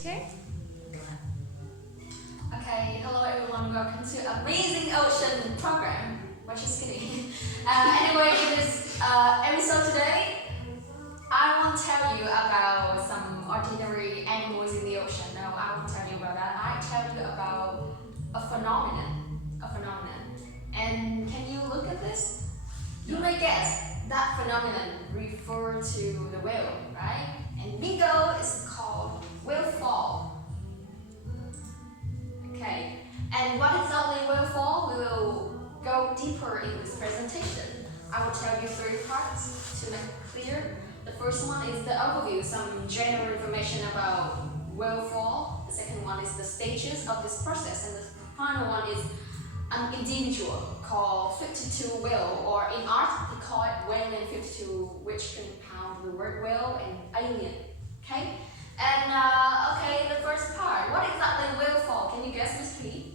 Okay? Okay, hello everyone, welcome to Amazing Ocean program. We're just kidding. Anyway, in this episode today, I won't tell you about some ordinary animals in the ocean. No, I won't tell you about that. I tell you about a phenomenon. And can you look at this? You may guess that phenomenon refers to the whale, right? And bingo is called whale fall. Okay, and what is exactly whale fall? We will go deeper in this presentation. I will tell you 3 parts to make it clear. The first one is the overview, some general information about whale fall. The second one is the stages of this process, and the final one is an individual called 52 whale, or in art we call it whaling 52, which compound the word whale and alien. Okay, and okay, the first part. What exactly whale fall? Can you guess, Miss Thủy?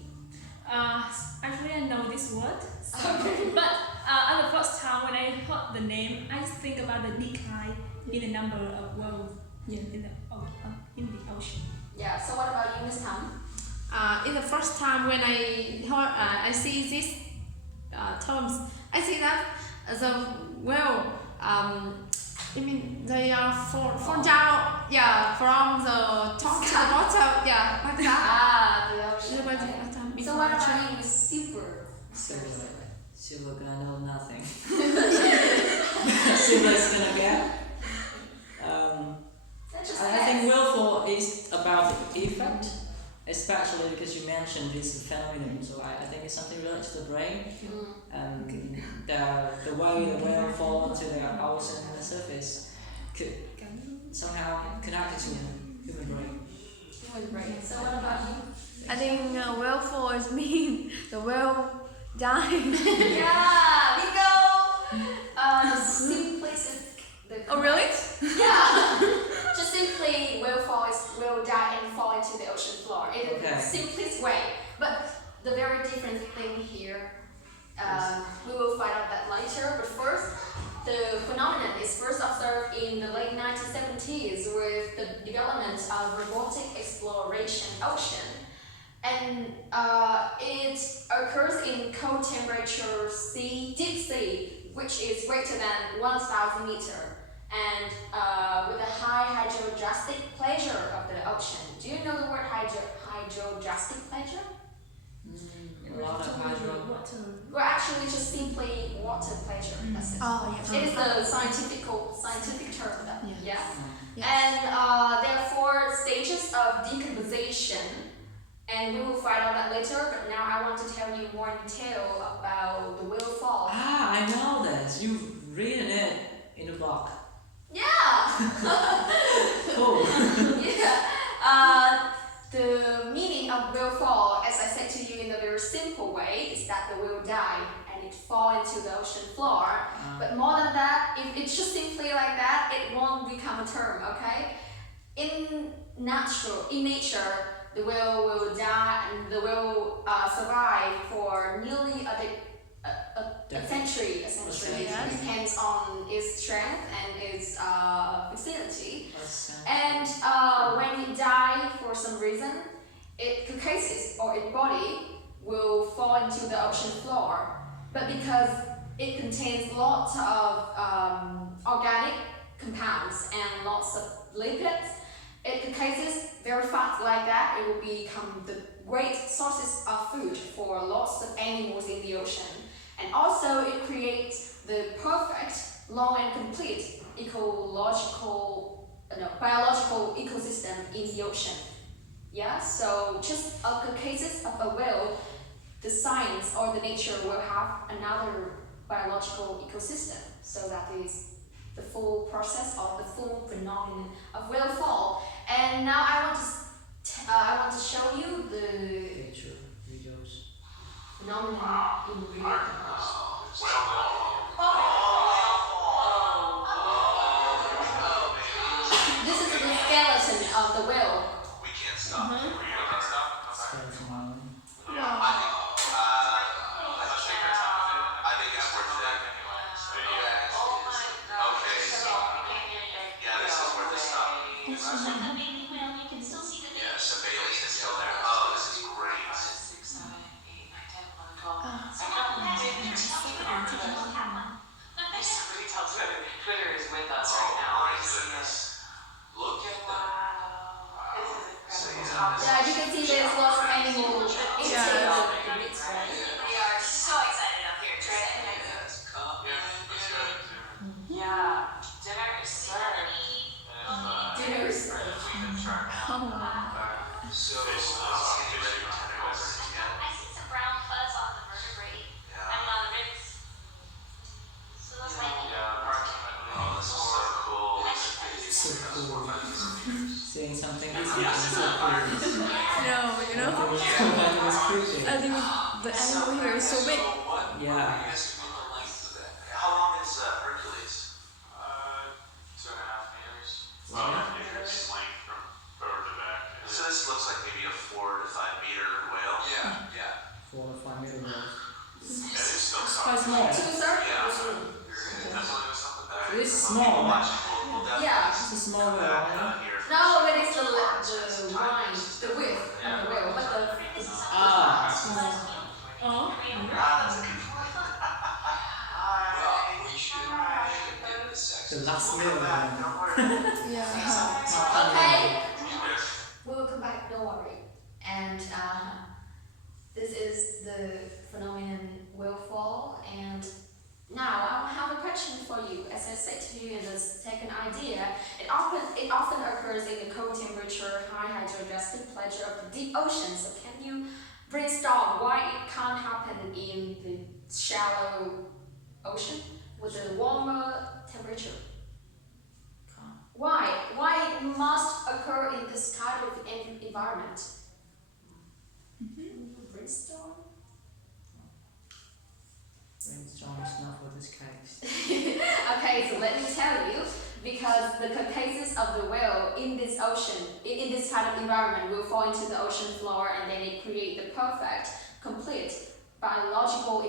Actually, I know this word. So, Okay. but at the first time when I heard the name, I just think about the decline in the number of whales in the ocean. Yeah. So what about you, Miss Tam? In the first time when I see these terms, I see that the whale, I mean they are fall down, from the top to the bottom, like that. The ocean. Right. Right. So what about you, Miss Super? Super gonna know nothing. Super is gonna get. I think willful is about the effect, especially because you mentioned this phenomenon. So I think it's something related to the brain, and the way the whale fall to the ocean surface could somehow connect to human brain. Human brain. So what about you? I think whale fall is mean the whale dying. Yeah, bingo. Simplistic. Oh really? Yeah. Just simply will die and fall into the ocean floor. It is the simplest way. But the very different thing here, we will find out that later. But first, the phenomenon is first observed in the late 1970s with the development of robotic exploration ocean. And it occurs in cold temperature deep sea, which is greater than 1,000 meters. And with a high hydrodynamic pressure of the ocean. Do you know the word hydrodynamic pressure? A lot of hydro. Well, actually, just simply water pressure. That's it. Oh yeah. It is the scientific term. Yeah. Yes. And there are 4 stages of decomposition, and we will find out that later. But now I want to tell you more in detail about the whale fall. I know this. You've written it in the book. Yeah. Cool. Yeah. The meaning of whale fall, as I said to you in a very simple way, is that the whale die and it fall into the ocean floor. But more than that, if it's just simply like that, it won't become a term, okay? In nature, the whale will die and the whale survive for nearly a century, essentially. It depends on its strength and its vicinity. And when it dies for some reason, its carcasses or its body will fall into the ocean floor. But because it contains lots of organic compounds and lots of lipids, its carcasses very fast like that, it will become the great sources of food for lots of animals in the ocean. And also it creates the perfect, long and complete biological ecosystem in the ocean. Yeah, so just of the cases of a whale, the science or the nature will have another biological ecosystem. So that is the full process of the full phenomenon of whale fall. And now I want to show you the Picture, videos. phenomenon in real. This is the skeleton of the whale. We can't stop. We can't stop. Skeleton island. I think, let's take our time with it. I think it's worth it anyway. Okay. Yeah, this is worth the stop. The baby whale, you can still see the So, it's getting ready to turn over again. I see some brown fuzz on the vertebrae. Yeah. I mean, on the ribs. So those might be. Oh, this is so cool. So cool. Seeing something is so cool. No, you know, That was creepy. I think the animal here is so big. Yeah. How long is Hercules? 2.5 meters. Wow. In length from forward to back. So this looks like maybe a 4 to 5 meter whale. Yeah. 4 or 5 meter whales. And it's still Quite solid. small. 2/3? Yeah. Definitely was something back. So this is small. We'll definitely Yeah. It's a small come whale. back here. No, when it's the line, the width of the whale, but the Ah. Oh. That's a good one. Well, we should get the sex. The last meal. Yeah. okay. We will come back, don't worry. And this is the phenomenon will fall. And now I have a question for you. As I said to you in the second idea, it often occurs in the cold temperature, high hydrodynamic pressure of the deep ocean. So can you brainstorm why it can't happen in the shallow ocean with a warmer temperature? Why? Why it must occur in this kind of environment? Brainstorm? Brainstorm is not for this case. Okay, so let me tell you, because the carcasses of the whale in this ocean, in this kind of environment, will fall into the ocean floor, and then it create the perfect, complete biological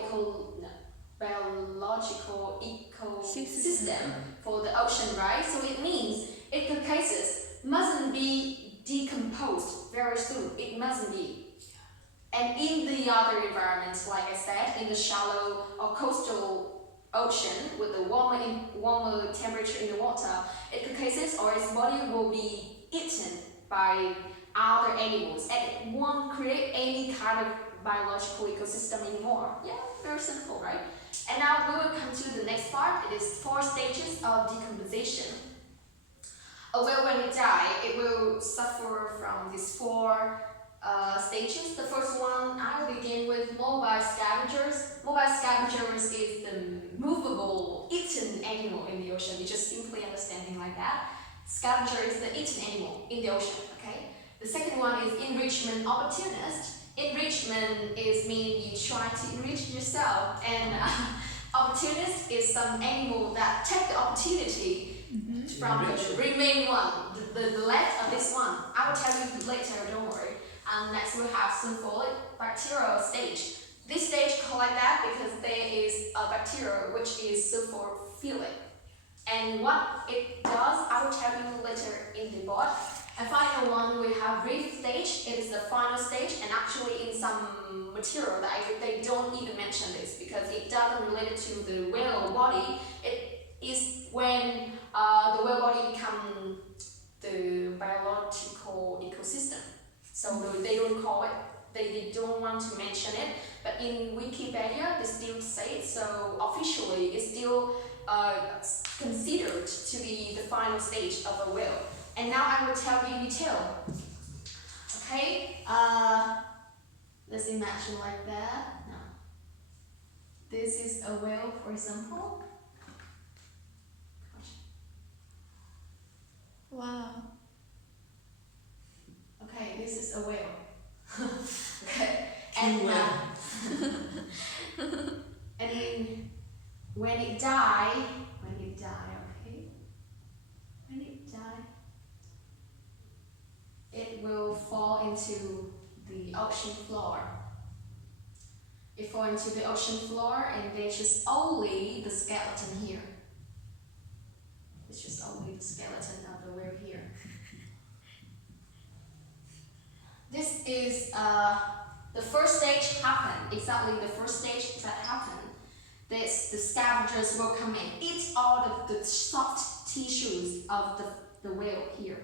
ecosystem for the ocean, right? So it means its carcasses mustn't be decomposed very soon. It mustn't be. And in the other environments, like I said, in the shallow or coastal ocean with the warmer temperature in the water, its carcasses or its body will be eaten by other animals, and it won't create any kind of biological ecosystem anymore. Yeah, very simple, right? And now we will come to the next part. It is 4 stages of decomposition. A whale, when it dies, it will suffer from these 4 stages. The first one, I will begin with mobile scavengers. Mobile scavengers is the movable, eaten animal in the ocean. You just simply understanding like that. Scavenger is the eaten animal in the ocean, okay? The second one is enrichment opportunist. Enrichment is mean you try to enrich yourself, and opportunist is some animal that take the opportunity from the remaining one, the left of this one. I will tell you later, don't worry. And next we'll have symbolic bacterial stage. This stage called like that because there is a bacteria which is sulfophilic. And what it does, I will tell you later in the board. And final one, we have reef stage. It is the final stage, and actually in some material that they don't even mention this because it doesn't relate to the whale body. It is when the whale body becomes the biological ecosystem. So they don't call it, they don't want to mention it, but in Wikipedia they still say it, so officially it's still considered to be the final stage of a whale. And now I will tell you in detail. Okay, let's imagine like that. No. This is a whale, for example. Wow. Okay, this is a whale. Okay, and and when it die, it will fall into the ocean floor. It fall into the ocean floor, and there's just only the skeleton here. It's just only the skeleton of the whale here. This is the first stage happened, exactly the first stage that happened. The scavengers will come and eat all of the soft tissues of the whale here.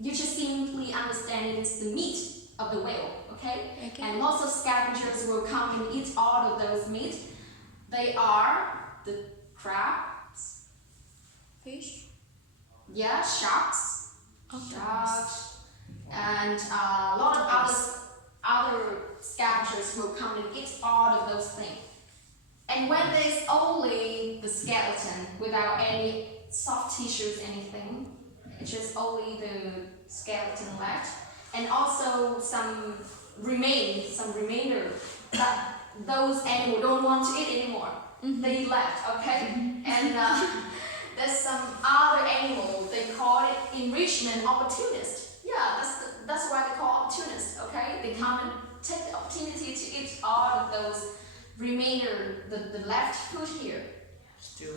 You just simply understand it's the meat of the whale, okay? And lots of scavengers will come and eat all of those meat. They are the crabs, Fish. yeah, sharks, and a lot of other scavengers will come and eat all of those things. And when there's only the skeleton without any soft tissues, anything, it's just only the skeleton left, and also some remainder that those animals don't want to eat anymore. They left, okay? And there's some other animal, they call it enrichment opportunist. Yeah, that's why they call opportunist, okay? They come and take the opportunity to eat all of those remainder, the left food here. Still.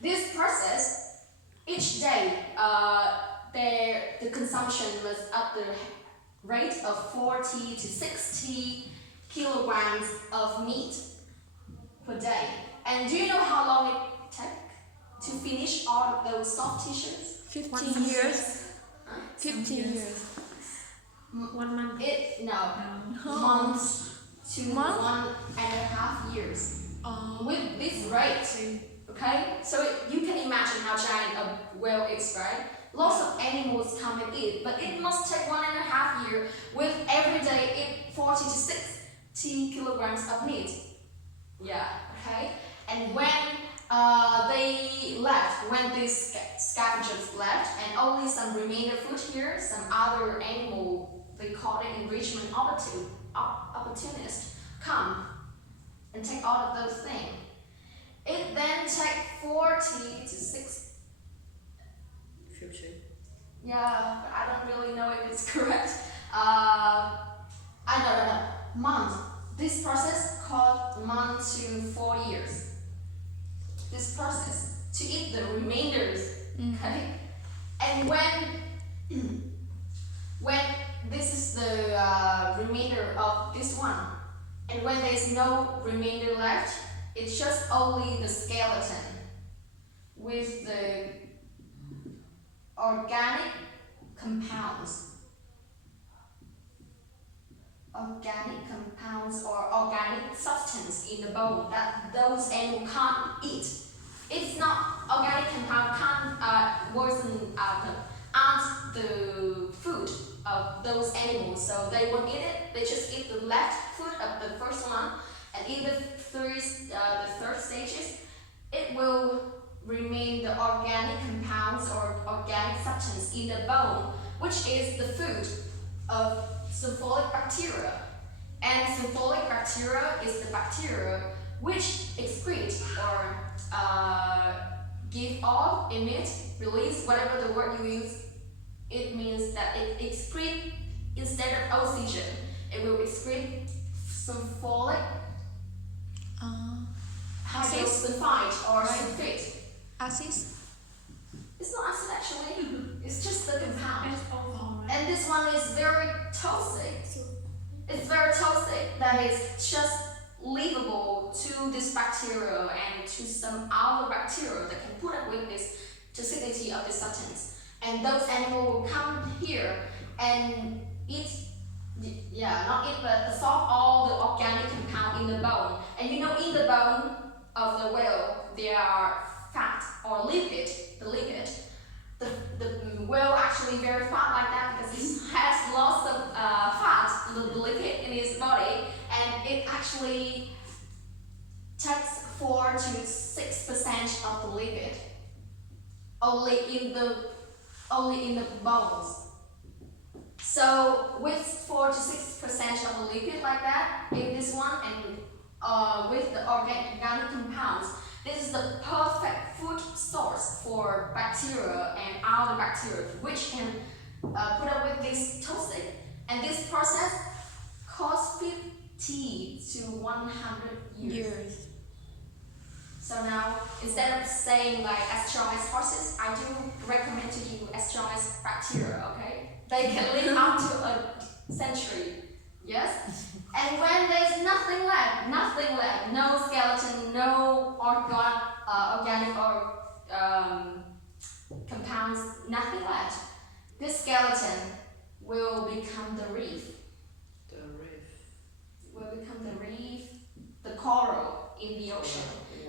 This process, each day, the consumption was at the rate of 40 to 60 kilograms of meat per day. And do you know how long it takes to finish all of those soft tissues? 15 years. Huh? 15 years. 1 month. Months to 1.5 years. With this rate, okay? So you can imagine how giant a whale is, right? Lots of animals come and eat, but it must take 1.5 years with every day eat 40 to 60 kilograms of meat. Yeah, okay? And when they left, when these scavengers left, and only some remainder food here, some other animal, they call it enrichment opportunist, come and take all of those things. It then takes 40 to 60. 50. Yeah, but I don't really know if it's correct. I don't know. Month. This process called month to 4 years. This process to eat the remainders. Okay. And when this is the remainder of this one, and when there's no remainder left, it's just only the skeleton with the organic compounds. Or organic substance in the bone that those animals can't eat. It's not organic compound aren't the food of those animals, so they won't eat it. They just eat the left food of the first one, and in the third stages, it will remain the organic compounds or organic substance in the bone, which is the food of sulfuric bacteria. And sulfuric bacteria is the bacteria which excrete or give off, emit, release, whatever the word you use. It means that it excrete instead of oxygen. It will excrete sulfuric hydrosulfide or sulfate. Acid. It's not acid actually. It's just the compound. It's alcohol, right? And this one is very toxic. It's very toxic that is just livable to this bacteria and to some other bacteria that can put up with this toxicity of this substance. And those animals will come here and eat, not eat, but absorb all the organic compound in the bone. And you know, in the bone of the whale, there are fat or lipid, the whale actually very fat like that because it has lots of fat, the lipid in its body, and it actually takes 4 to 6% of the lipid only in the bones. So with 4 to 6% of the lipid like that in this one, and with the organic compounds, this is the perfect food source for bacteria and other bacteria which can put up with this toxic. And this process costs 50 to 100 years. So now, instead of saying like sterilized horses, I do recommend to you sterilized bacteria, okay? They can live up to a century. Yes? And when there's nothing left, no skeleton, no organic or compounds, nothing left, this skeleton will become the reef. The coral in the ocean.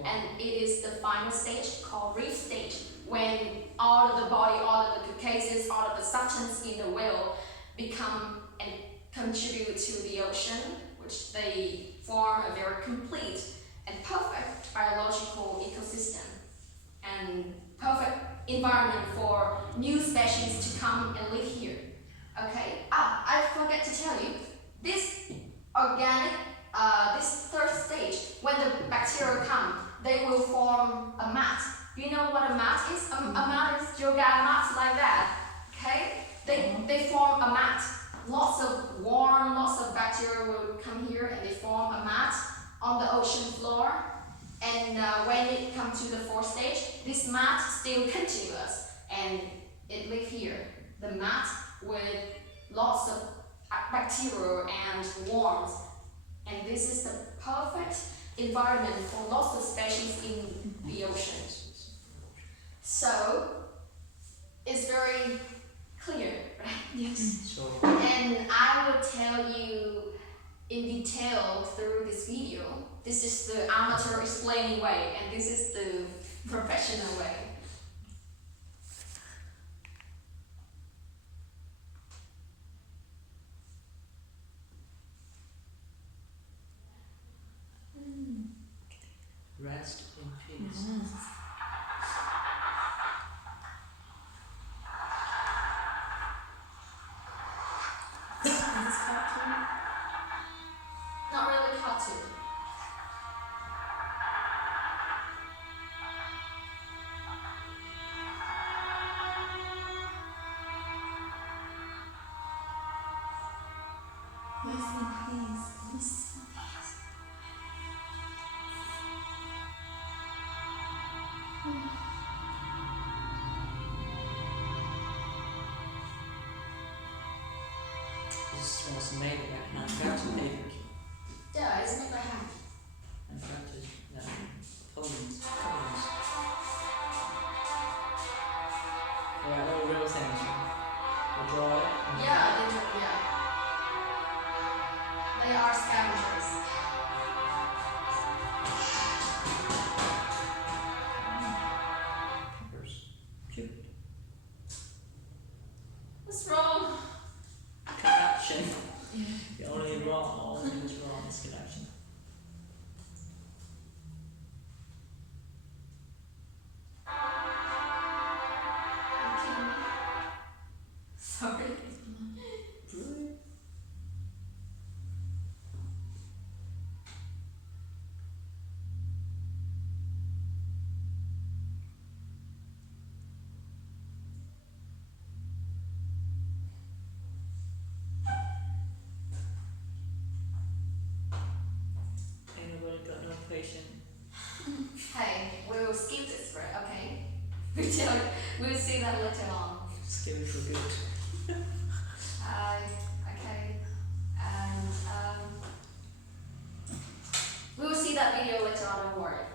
And it is the final stage called reef stage, when all of the body, all of the cases, all of the substance in the whale become and contribute to the ocean, which they form a very complete and perfect biological ecosystem and perfect environment for new species to come and live here. Okay, I forget to tell you, this organic, this third stage, when the bacteria come, they will form a mat. You know what a mat is? A mat is yoga mat like that. Okay, they form a mat. Lots of worm, lots of bacteria will come here and they form a mat on the ocean floor. And when it comes to the fourth stage, this mat still continuous and it live here. The mat with lots of bacteria and worms. And this is the perfect environment for lots of species in the ocean. So, it's very clear, right? Yes. So And I will tell you in detail through this video. This is the amateur explaining way, and this is the professional way. rest in peace. Is this cartoon? Not really cartoon. Rest in peace. This was made by manufactured paper. Yeah, it's made by hand. Manufactured Poland. They are all real things. We draw it. And Yeah. They are scavengers. Peppers. What's wrong? Connection. The only thing that's wrong is connection. Okay. Sorry. Anybody got no patience? Hey, we'll skip this, right? Okay. We'll see that later on. Skip it for good. Okay. And we will see that video later on, don't worry.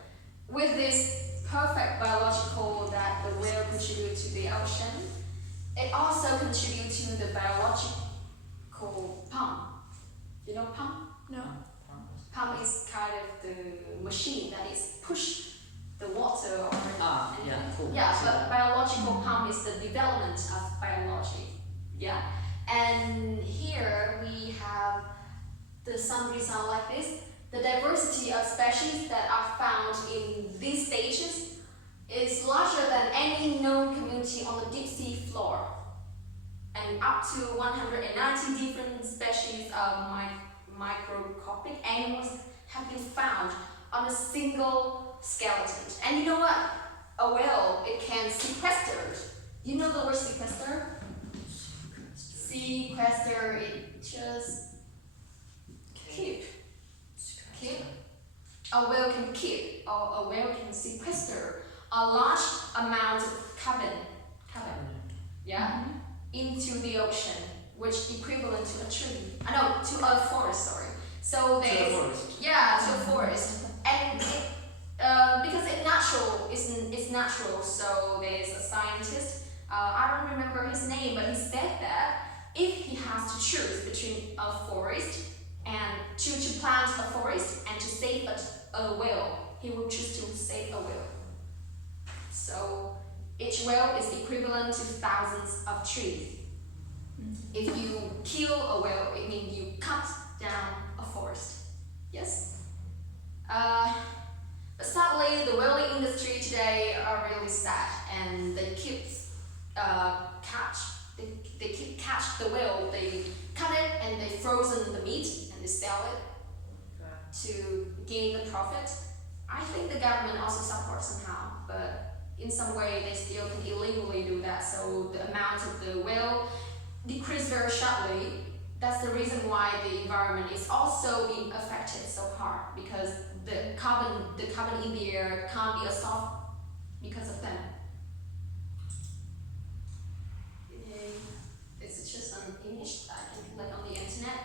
With this perfect biological that the whale contribute to the ocean, it also contributes to the biological pump. You know pump? No. Pump is kind of the machine that is push the water or Yeah, cool. yeah, So- but biological pump is the development of biology. Yeah. And here we have the summary sound like this. The diversity of species that are found in these stages is larger than any known community on the deep sea floor. And up to 190 different species of microscopic animals have been found on a single skeleton. And you know what? A whale, it can sequester. You know the word sequester? Sequester, it just keep. A whale can keep, or a whale can sequester a large amount of carbon, yeah, into the ocean, which equivalent to a tree. To a forest, sorry. So To there's the forest. yeah, to a forest, and it, because it's natural. So there's a scientist. I don't remember his name, but he said that if he has to choose between a forest and to plant a forest and to save a whale, he will choose to save a whale. So each whale is equivalent to thousands of trees. If you kill a whale, it means you cut down a forest. Yes? But sadly, the whaling industry today are really sad, and they keep they keep catch the whale. They cut it and they frozen the meat and they sell it to gain the profit. I think the government also supports somehow, but in some way they still can illegally do that. So the amount of the whale decreased very sharply. That's the reason why the environment is also being affected so hard, because the carbon in the air can't be absorbed because of them. It's just an image that I can click on the internet.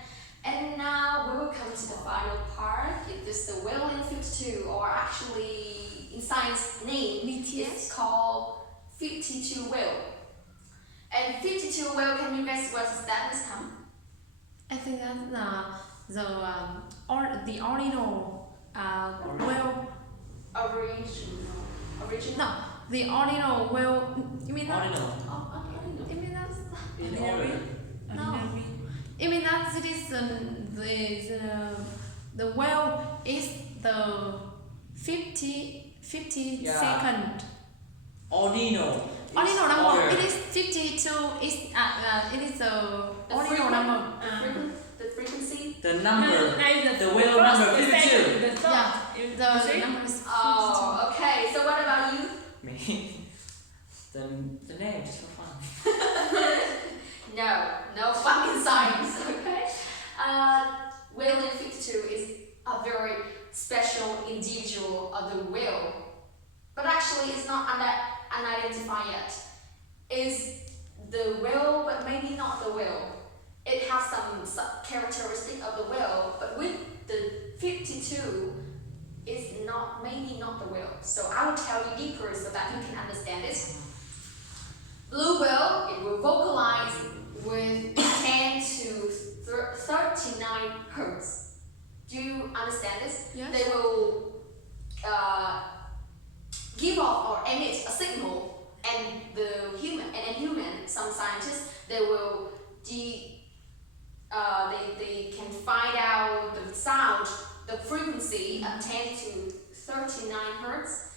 And now we will come to the final part. It is the whale in 52, or actually in science name, it's called 52 whale. And 52 whale, can you guess what is that this time? I think that's the original whale. Original? No, the ordinal whale. You mean that? Ordinal. You mean that's? In order. No. You mean that it is the whale is the 50 Yeah. second. Ordinal. Ordinal number. Order. It is 52. It is the ordinal number. The frequency? The number. The whale first, number the 52. second, the third. Yeah, You the see? number is 52. Oh, okay. So what about you? Me. the name, just for fun. No fun in science, okay? Whale in 52 is a very special individual of the whale, but actually it's not unidentified yet. Is the whale, but maybe not the whale. It has some characteristic of the whale, but with the 52 is maybe not the whale. So I will tell you deeper so that you can understand this. Blue whale, it will vocalize with 10 to 39 hertz. Do you understand this? Yes. They will give off or emit a signal, and human, some scientists, they will they can find out the sound, the frequency at 10 to 39 hertz.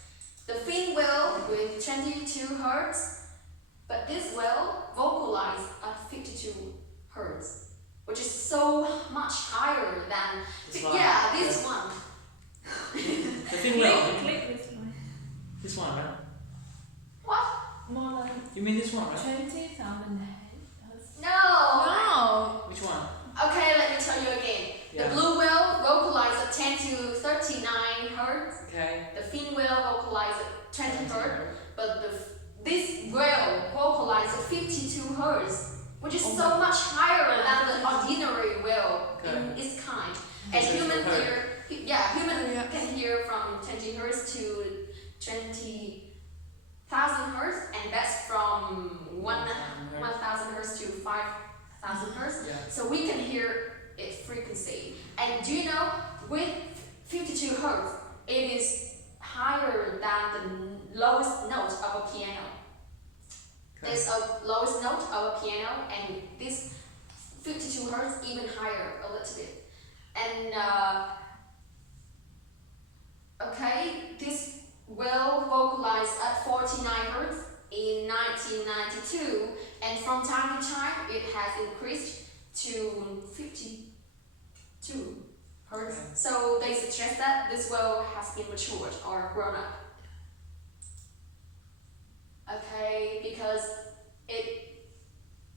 The fin whale with 22 hertz, but this whale vocalized at 52 hertz, which is so much higher than this one. The thing whale. Click this one. This one, right? What? More than You mean this one, right? 20,000 No. No. Which one? Okay, let me tell you again. Yeah. The blue whale vocalized at 10 to 39 hertz. Okay. The fin whale vocalized at 20 hertz. But this whale vocalized at 52 hertz, which is so much higher than the ordinary whale in its kind. And human can hear from 20 hertz to 20,000 hertz, and that's from 1,000 hertz to 5,000 hertz. Yeah. So we can hear its frequency. And do you know, with 52 hertz, it is higher than the lowest note of a piano. Okay. There's a lowest note of a piano, and this 52 hertz even higher a little bit. And this whale vocalized at 49 hertz in 1992, and from time to time it has increased to 52 hertz. Okay. So they suggest that this whale has been matured or grown up. Okay, because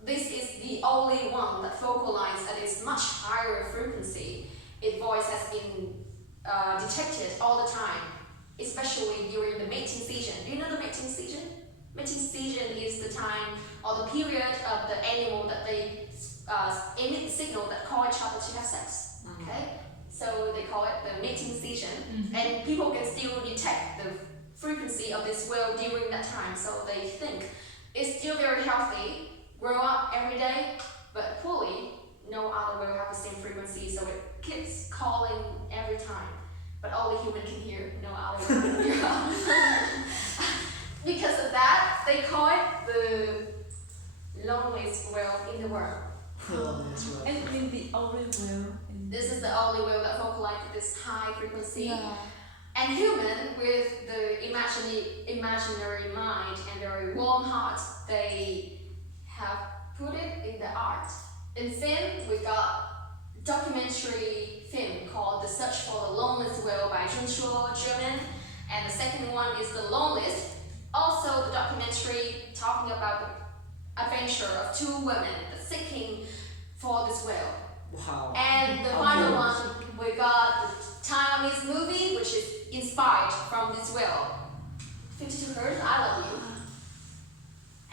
this is the only one that vocalized at its much higher frequency. Its voice has been detected all the time, especially during the mating season. Do you know the mating season? Mating season is the time or the period of the animal that they emit the signal that call each other to have sex. Okay, so they call it the mating season, and people can still detect the frequency of this whale during that time. So they think it's still very healthy, grow up every day, but poorly. No other whale have the same frequency, so it keeps calling every time. But only human can hear, no other whale can hear. Because of that, they call it the loneliest whale in the world. The loneliest whale. It's been the only whale. This is the only whale that vocalize this high frequency. Yeah. And human with the imaginary mind and very warm heart, they have put it in the art. In film, we got documentary film called The Search for the Loneliest Whale by Junshuo, German. And the second one is The Loneliest. Also the documentary talking about the adventure of two women seeking for this whale. Wow. And the How final cool. one, we got the Taiwanese movie, which is inspired from this whale. 52 Hertz, I Love You.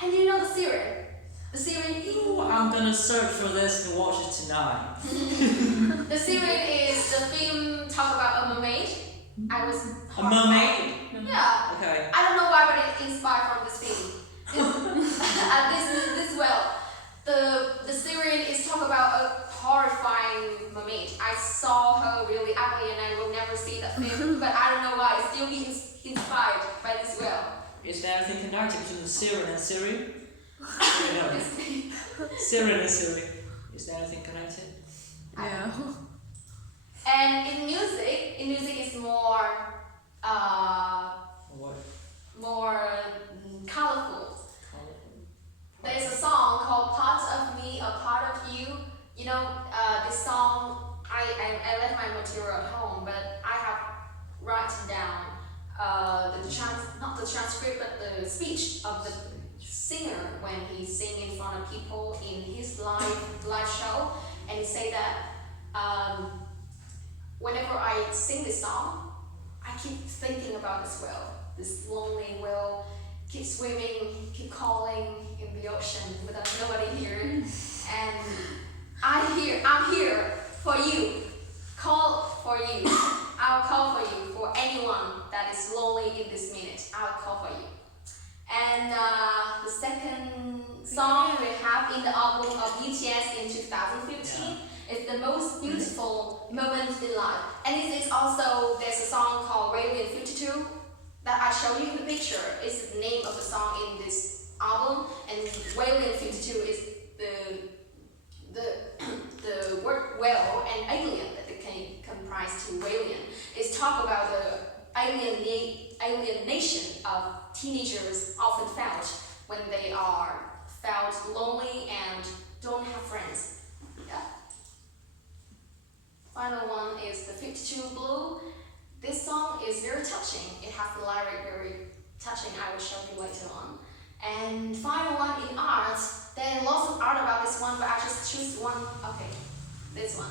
And you know the Syrian? The Syrian Ooh, I'm gonna search for this and watch it tonight. The Syrian is the film talk about a mermaid. I was A mermaid? Yeah. Okay. I don't know why, but it's inspired from this film. This whale. The Syrian is talk about a horrifying mermaid. I saw her really ugly and I will never see that film, but I don't know why. It's still being inspired by this whale. Is there anything connected between the Syrian and Syria? No. Syrian and Syria. Is there anything connected? Yeah. And in music is more What? colorful. There's a song called Part of Me, a Part of You. You know, this song, I left my material at home, but I have written down not the transcript, but the speech of the singer when he sing in front of people in his live show. And he say that whenever I sing this song, I keep thinking about this whale, this lonely whale, keep swimming, keep calling in the ocean without nobody here. And I'm here for you. Call for you. I'll call for you for anyone that is lonely in this minute. I'll call for you. And the second song we have in the album of BTS in 2015 is the most beautiful moment in life. And this is also, there's a song called Radiant 52 that I showed you in the picture. It's the name of the song in this album. And Whale 52 is the word whale and alien that they can comprise to whalian. It's talk about the alienation of teenagers often felt when they are felt lonely and don't have friends. Yeah. Final one is the 52 Blue. This song is very touching. It has the lyric very touching. I will show you later on. And final one in art. There are lots of art about this one, but I just choose one. Okay, this one.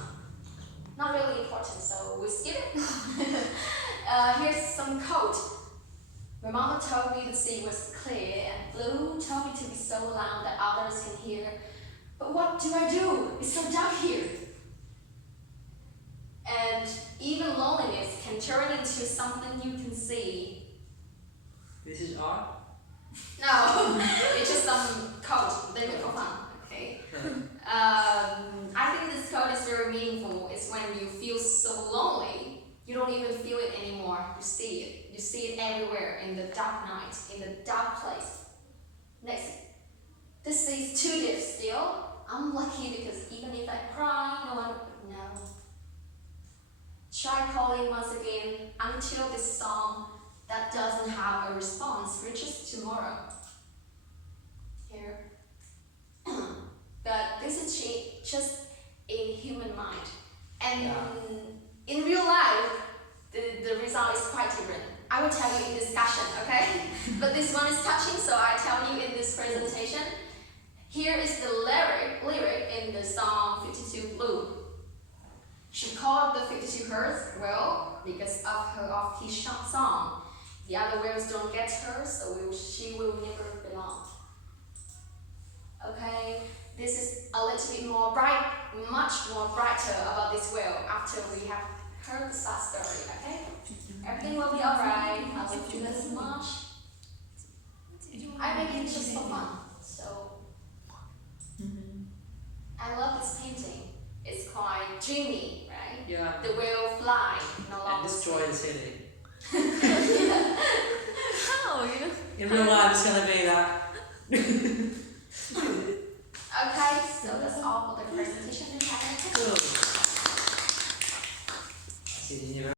Not really important, so we skip it. Here's some quote. My mama told me the sea was clear and blue, told me to be so loud that others can hear. But what do I do? It's so dark here. And even loneliness can turn into something you can see. This is art? No, it's just some quote. They make for fun, okay? I think this quote is very meaningful. It's when you feel so lonely, you don't even feel it anymore. You see it. You see it everywhere in the dark night, in the dark place. Next. This is too deep still. I'm lucky because even if I cry, no one would know. Try calling once again until this song that doesn't have a response reaches tomorrow. Here. But this is just in human mind. And in real life, the result is quite different. I will tell you in discussion, okay? But this one is touching, so I tell you in this presentation. Here is the lyric in the song 52 Blue. She called the 52 Hertz whale because of her off-key song. The other whales don't get her, so she will never belong. Okay, this is a little bit more bright, much more brighter about this whale after we have heard the sad story, okay? Everything will be alright. I love you this much. I make it just for fun, so I love this painting. It's quite dreamy, right? Yeah. The whale fly no And longer destroy the city. How? In real life, it's gonna be that